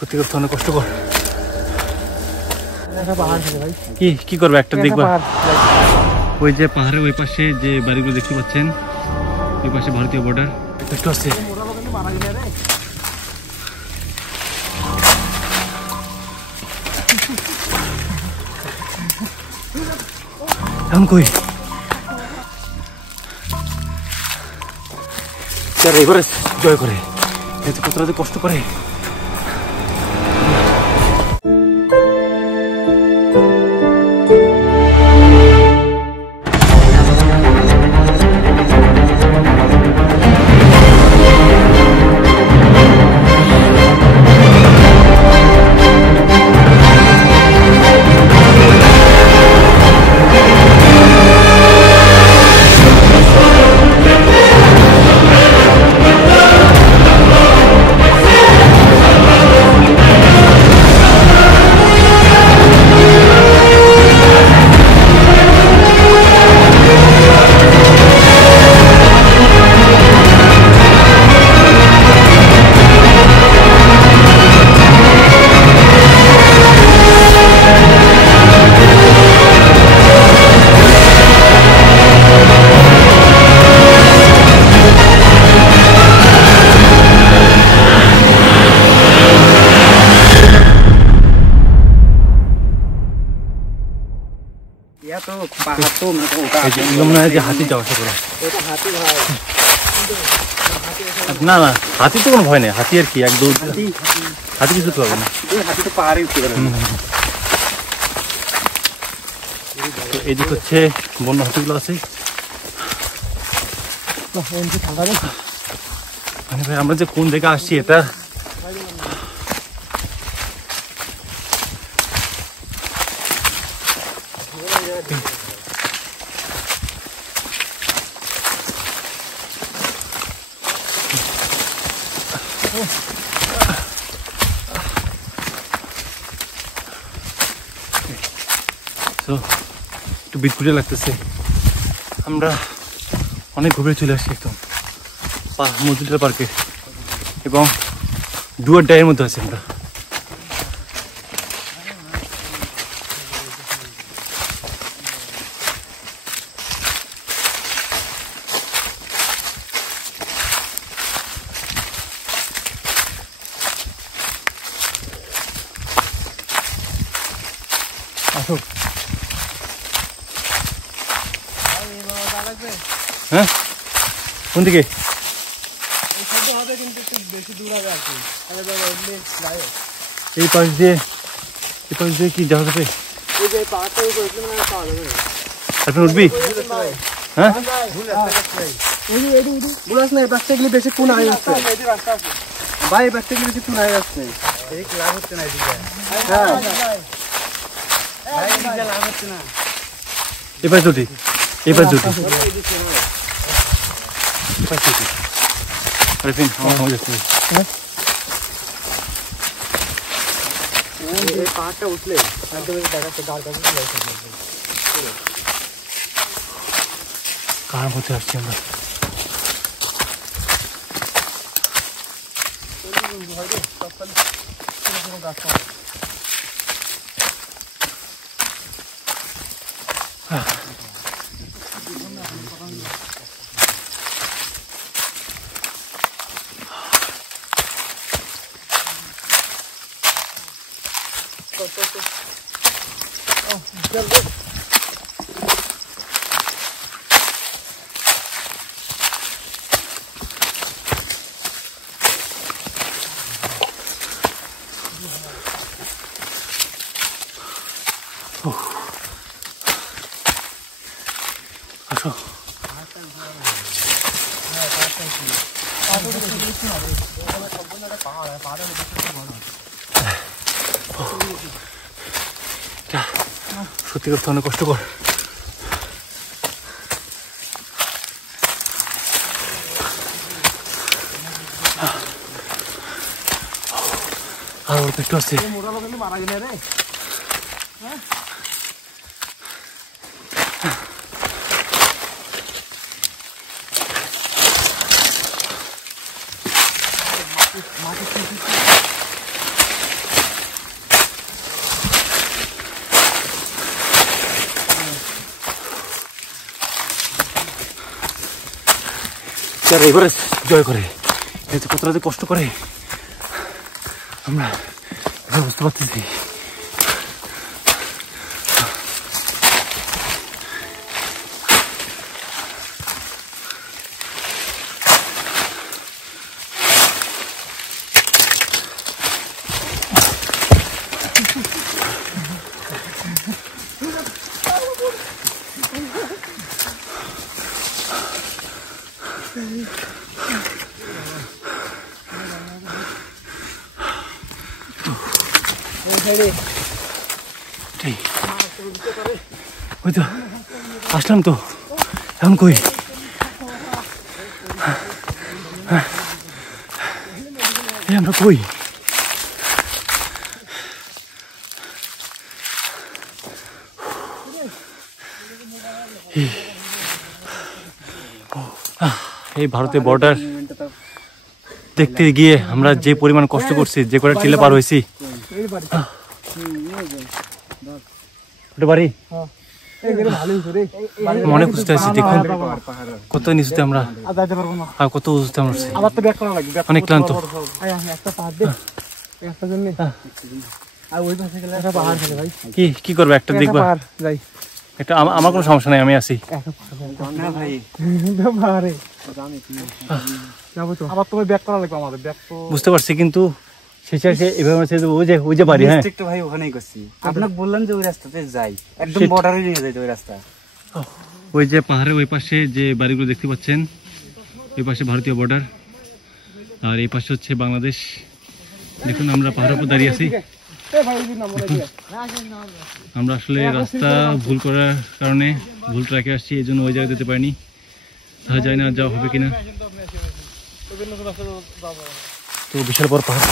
সত্যি করতে অনেক কষ্টকর। কি করবে একটা দেখবা, ওই যে পাহাড়ের ওই পাশে যে বাড়িগুলো দেখতে পাচ্ছেন, ওই পাশে ভারতীয় বর্ডার একটু আছে। এখন কই এবারে জয় করে কতটা কষ্ট করে। হাতি যাওয়া আসা করে না না, হাতি তো কোনো ভয় নেই। হাতি আর কি এক দৌড়, হাতি কিছু তো হবে না। হাতি তো পাহাড়ে উঠতে পারে। এদিক হচ্ছে বন্য হাতিগুলো আছে। মানে ভাই আমরা যে কোন জায়গায় আসছি এটা একটু বিদঘুটে লাগতেছে। আমরা অনেক ঘুরে চলে আসছি একদম মজুলিয়া পার্কে এবং ডুয়ার ডাইয়ের মধ্যে আছি আমরা। আসো। হ্যাঁ কোন দিকে? এই পাশ দিয়ে কি যাওয়া যাবে? আপনি উঠবি? হ্যাঁ বেশি কোন আয় যাচ্ছে ভাই, বেশি কোন আয় যাচ্ছে লাভ হচ্ছে না। এবার যদি পাহাড়টা উঠলে কার মধ্যে আসছি আমরা। আসো সত্যি করতে অনেক কষ্টকর। আর অল্প একটু আছে। মারা গেলে রে তারা এবারে জয় করে। এতে কতটা যে কষ্ট করে আমরা এবার বুঝতে পারতেছি। ওই তো আসলাম তো, এখন কই? আমরা কই? এই ভারতের বর্ডার দেখতে গিয়ে আমরা যে পরিমাণ কষ্ট করছি, যে কটা টিলে পার হয়েছি। বাড়ি মনে খুঁজতে আছি, দেখুন কত নিচুতে আমরা, আর কত উঁচুতে আমরা অনেক ক্লান্ত। কি করবো, একটা দেখবা? একটা আমার কোনো সমস্যা নাই, আমি আছি। বুঝতে পারছি, কিন্তু ওই যে বাড়ি। হ্যাঁ ভাই, ওখানেই করছি। আপনাকে বললাম যে ওই রাস্তাতে যাই, একদম বর্ডারে নিয়ে যাই। ওই রাস্তা, ওই যে পাহাড়ের ওই পাশে যে বাড়িগুলো দেখতে পাচ্ছেন, ওই পাশে ভারতীয় বর্ডার, আর এই পাশে হচ্ছে বাংলাদেশ। দেখুন আমরা পাহাড়ের উপর দাঁড়িয়ে আছি। আমরা আসলে রাস্তা ভুল করার কারণে ভুল ট্র্যাকে আসছি, এই জন্য ওই জায়গায় যেতে পারিনি। তাহলে জানি না যাওয়া হবে কিনা। তো বিশাল বড় পাহাড়।